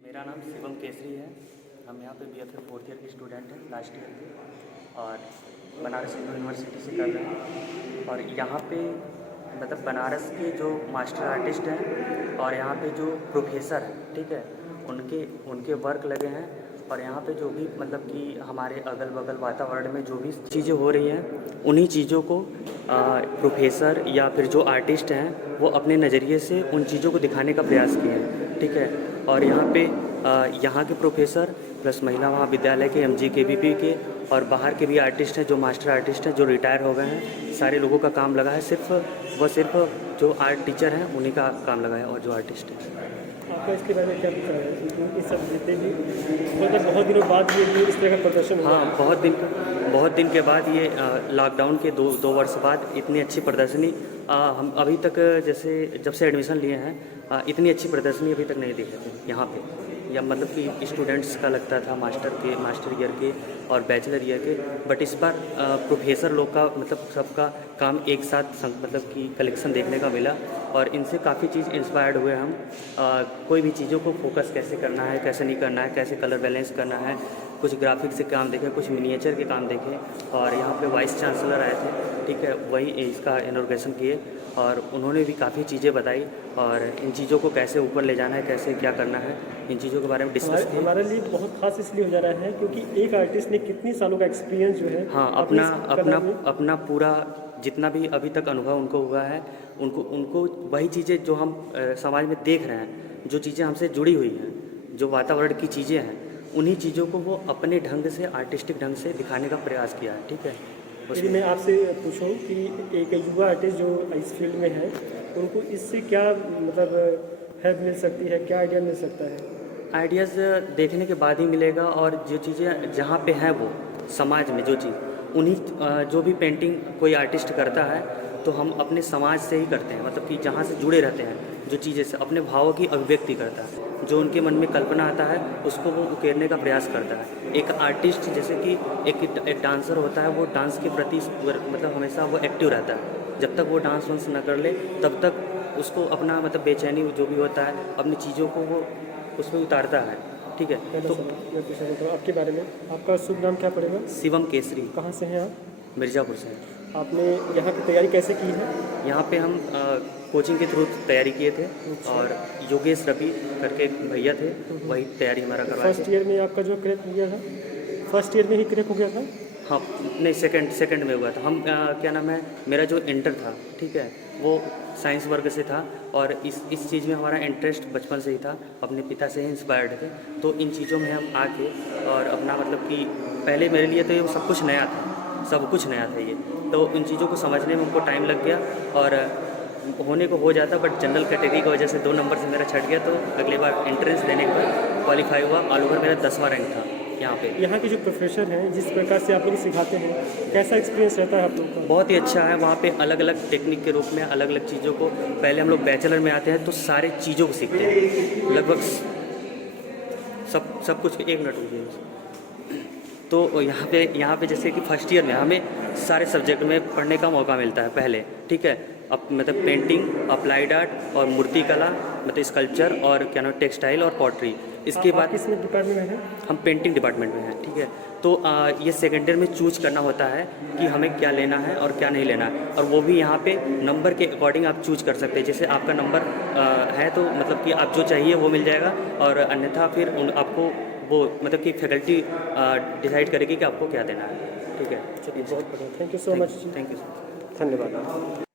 मेरा नाम शिवम केसरी है। हम यहाँ पे BFA फोर्थ ईयर के स्टूडेंट हैं, लास्ट ईयर के, और बनारस हिंदू यूनिवर्सिटी से कर रहे हैं। और यहाँ पे मतलब बनारस के जो मास्टर आर्टिस्ट हैं और यहाँ पे जो प्रोफेसर हैं, ठीक है, उनके उनके वर्क लगे हैं। और यहाँ पे जो भी मतलब कि हमारे अगल बगल वातावरण में जो भी चीज़ें हो रही हैं, उन्हीं चीज़ों को प्रोफेसर या फिर जो आर्टिस्ट हैं वो अपने नज़रिए से उन चीज़ों को दिखाने का प्रयास किए हैं, ठीक है। और यहाँ पे यहाँ के प्रोफेसर प्लस महिला महाविद्यालय के MG KVP के और बाहर के भी आर्टिस्ट हैं, जो मास्टर आर्टिस्ट हैं, जो रिटायर हो गए हैं, सारे लोगों का काम लगा है। सिर्फ जो आर्ट टीचर हैं उन्हीं का काम लगा है, और जो आर्टिस्ट हैं। आपका इसके बारे में क्या विचार है? क्योंकि इस सब जितने भी मतलब बहुत दिनों बाद ये इस तरह का प्रदर्शन हुआ। हाँ, बहुत दिन के बाद ये लॉकडाउन के दो वर्ष बाद इतनी अच्छी प्रदर्शनी हम अभी तक जैसे जब से एडमिशन लिए हैं इतनी अच्छी प्रदर्शनी अभी तक नहीं देखे थे यहाँ पे। या मतलब कि स्टूडेंट्स का लगता था मास्टर ईयर के और बैचलर ईयर के, बट इस बार प्रोफेसर लोग का मतलब सबका काम एक साथ मतलब कि कलेक्शन देखने का मिला। और इनसे काफ़ी चीज़ इंस्पायर्ड हुए हम। कोई भी चीज़ों को फोकस कैसे करना है, कैसे नहीं करना है, कैसे कलर बैलेंस करना है, कुछ ग्राफिक्स से काम देखे, कुछ मिनिएचर के काम देखे। और यहाँ पे वाइस चांसलर आए थे, ठीक है, वही इसका इनॉग्रेशन किए और उन्होंने भी काफ़ी चीज़ें बताई और इन चीज़ों को कैसे ऊपर ले जाना है, कैसे क्या करना है, इन चीज़ों के बारे में डिस्कस किए। हमारे लिए बहुत खास इसलिए हो जा रहा है क्योंकि एक आर्टिस्ट ने कितनी सालों का एक्सपीरियंस जो है हाँ, अपना पूरा जितना भी अभी तक अनुभव उनको हुआ है, उनको वही चीज़ें जो हम समाज में देख रहे हैं, जो चीज़ें हमसे जुड़ी हुई हैं, जो वातावरण की चीज़ें हैं, उन्हीं चीज़ों को वो अपने ढंग से, आर्टिस्टिक ढंग से दिखाने का प्रयास किया है, ठीक है। यदि मैं आपसे पूछूं कि एक युवा आर्टिस्ट जो इस फील्ड में है, उनको इससे क्या मतलब हेल्प मिल सकती है, क्या आइडिया मिल सकता है? आइडियाज़ देखने के बाद ही मिलेगा। और जो चीज़ें जहाँ पे हैं वो समाज में जो चीज़ उन्हीं जो भी पेंटिंग कोई आर्टिस्ट करता है तो हम अपने समाज से ही करते हैं, मतलब कि जहाँ से जुड़े रहते हैं, जो चीज़ें से अपने भावों की अभिव्यक्ति करता है, जो उनके मन में कल्पना आता है उसको वो उकेरने का प्रयास करता है। एक आर्टिस्ट जैसे कि एक डांसर होता है, वो डांस के प्रति मतलब हमेशा वो एक्टिव रहता है। जब तक वो डांस वांस न कर ले तब तक उसको अपना मतलब बेचैनी जो भी होता है अपनी चीज़ों को वो उसमें उतारता है, ठीक है। पहला तो सवाल मैं पूछना चाहता हूँ आपके बारे में। आपका शुभ नाम क्या पड़ेगा? शिवम केसरी, कहाँ से हैं आप? मिर्ज़ापुर से। आपने यहाँ की तैयारी कैसे की है? यहाँ पे हम कोचिंग के थ्रू तैयारी किए थे और योगेश रवि करके एक भैया थे, वही तैयारी हमारा करवाए फर्स्ट थे। ईयर में आपका जो क्रैक हो गया था, फर्स्ट ईयर में ही क्रैक हो गया था? हाँ, नहीं, सेकंड में हुआ था। हम क्या नाम है, मेरा जो इंटर था, ठीक है, वो साइंस वर्ग से था। और इस चीज़ में हमारा इंटरेस्ट बचपन से ही था, अपने पिता से ही इंस्पायर्ड थे। तो इन चीज़ों में हम आके और अपना मतलब कि पहले मेरे लिए तो ये सब कुछ नया था, सब कुछ नया था ये। तो इन चीज़ों को समझने में हमको टाइम लग गया और होने को हो जाता, बट जनरल कैटेगरी की वजह से 2 नंबर से मेरा छट गया। तो अगली बार एंट्रेंस देने पर क्वालिफाई हुआ। ऑल ओवर मेरा 10वां रैंक था यहाँ पे। यहाँ के जो प्रोफेसर हैं जिस प्रकार से आप लोग सिखाते हैं, कैसा एक्सपीरियंस रहता है आप लोग का? बहुत ही अच्छा है। वहाँ पे अलग अलग टेक्निक के रूप में अलग अलग चीज़ों को, पहले हम लोग बैचलर में आते हैं तो सारे चीज़ों को सीखते हैं, लगभग सब कुछ। 1 मिनट रुकिए। तो यहाँ पे जैसे कि फर्स्ट ईयर में हमें सारे सब्जेक्ट में पढ़ने का मौका मिलता है पहले, ठीक है। अब मतलब पेंटिंग, अप्लाइड आर्ट और मूर्ति कला, मतलब स्कल्पचर और क्या नाम टेक्सटाइल और पॉटरी। इसके बाद किस डिपार्टमेंट में हैं? हम पेंटिंग डिपार्टमेंट में हैं, ठीक है। तो ये सेकेंड ईयर में चूज करना होता है कि हमें क्या लेना है और क्या नहीं लेना है। और वो भी यहाँ पे नंबर के अकॉर्डिंग आप चूज कर सकते हैं। जैसे आपका नंबर है तो मतलब कि आप जो चाहिए वो मिल जाएगा, और अन्यथा फिर आपको वो मतलब कि फैकल्टी डिसाइड करेगी कि आपको क्या देना है, ठीक है। चलिए, बहुत बढ़िया, thank you so much. Thank you. धन्यवाद।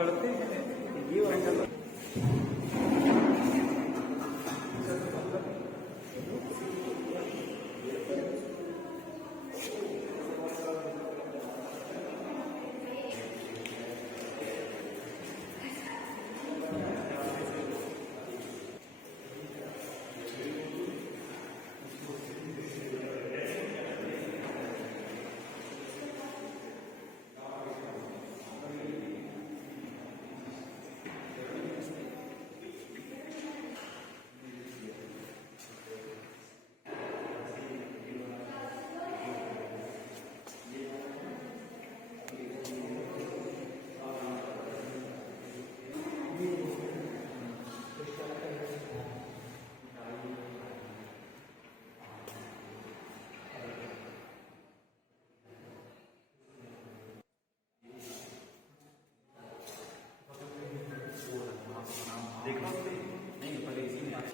पढ़ते हैं ये वाला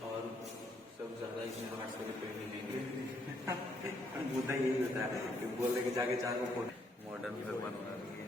और सब ज़्यादा इसमें 800 रुपये मिलेंगे मुद्दा यही होता है कि बोले कि जाके चार को मॉडर्न घर बनवा दिए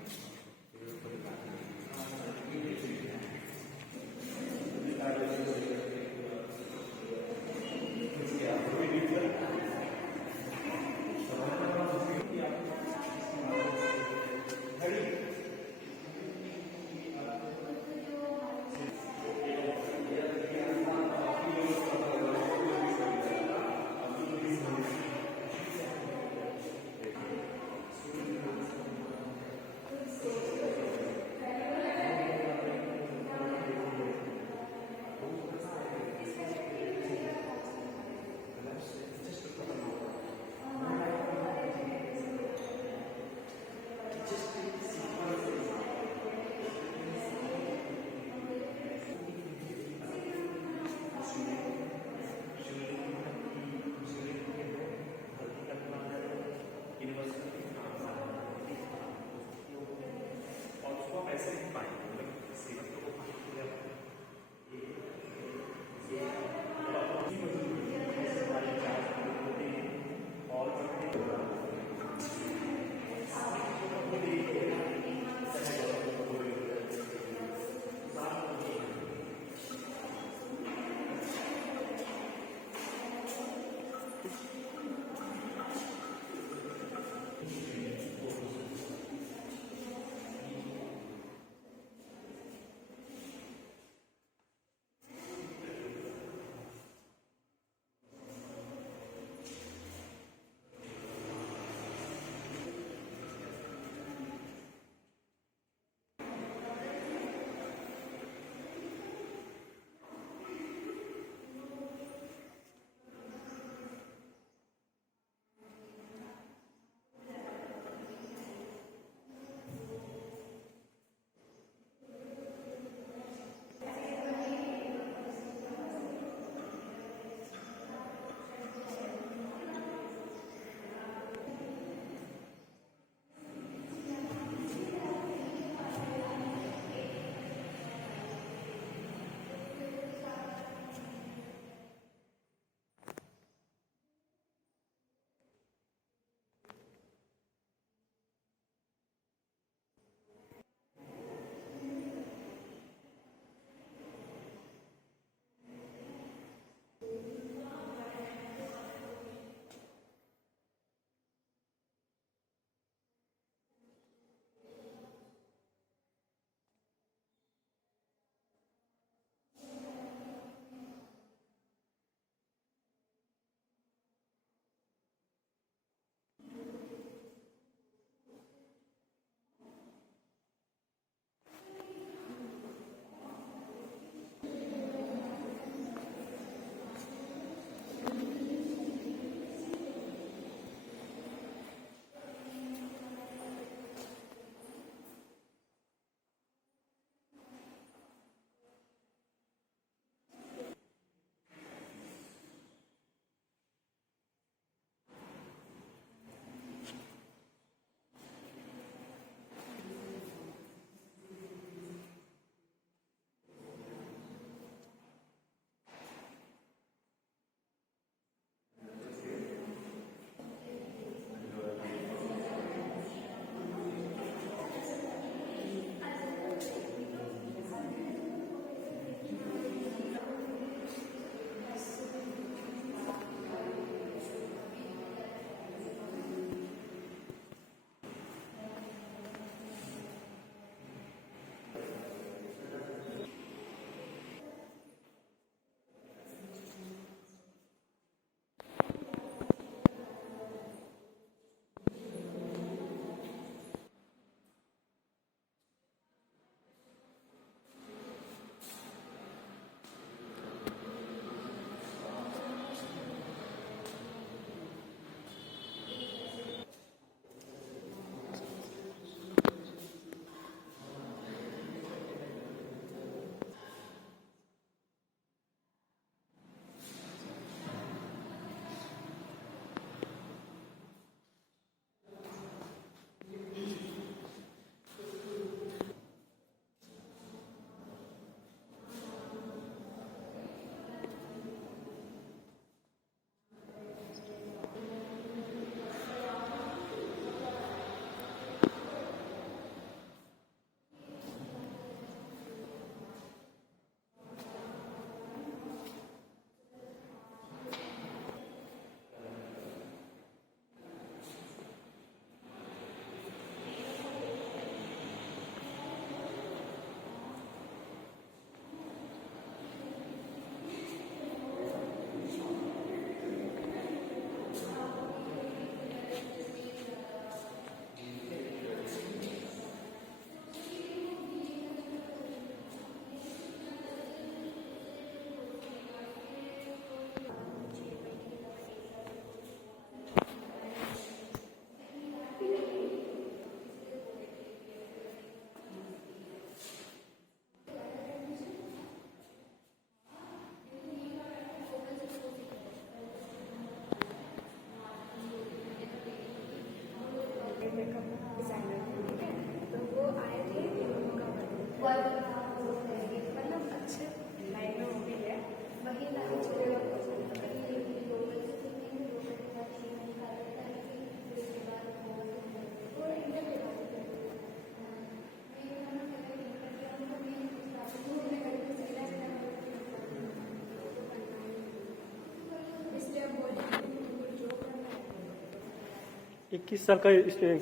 ये किस साल का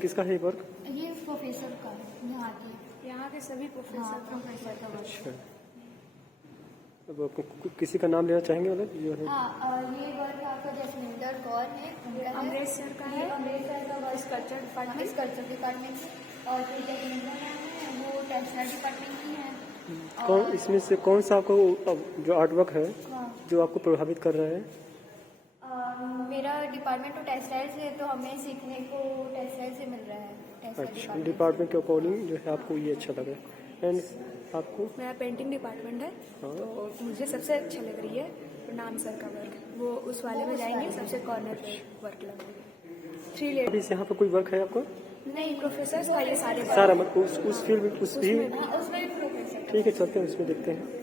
किसका है ये वर्क? ये प्रोफेसर का है, यहाँ के सभी प्रोफेसर प्रोफेसर का वर्क। अच्छा, अब आपको किसी का नाम लेना चाहेंगे मतलब जो है? हाँ, ये वर्क आपका जसमिंदर कौर है, अमरेश सर का है, अमरेश सर का वर्क कल्चर डिपार्टमेंट से, और फिर जसमिंदर मैम है वो टेक्सटाइल डिपार्टमेंट की है। कौन इसमें से कौन सा आपको जो आर्ट वर्क है हाँ, जो आपको प्रभावित कर रहा है? मेरा डिपार्टमेंट तो टेक्सटाइल से है, तो हमें सीखने को टेक्सटाइल से मिल रहा है। टेक्सटाइल अच्छा, डिपार्टमेंट डिपार्टमेंट के अकॉर्डिंग जो है आपको ये अच्छा लगा। एंड आपको? मेरा पेंटिंग डिपार्टमेंट है, हाँ। तो मुझे सबसे अच्छा लग रही है प्रणाम सर का वर्क। वो उस वाले में जाएंगे, सबसे कॉर्नर पे वर्क लगेगा। 3 लेयर। अभी यहाँ पे कोई वर्क है आपको? नहीं, प्रोफेसर का ये सारे सारा मतलब उस फील्ड में उस भी? उसमें भी प्रोफेसर। ठीक है, चलते हैं उसमें देखते हैं।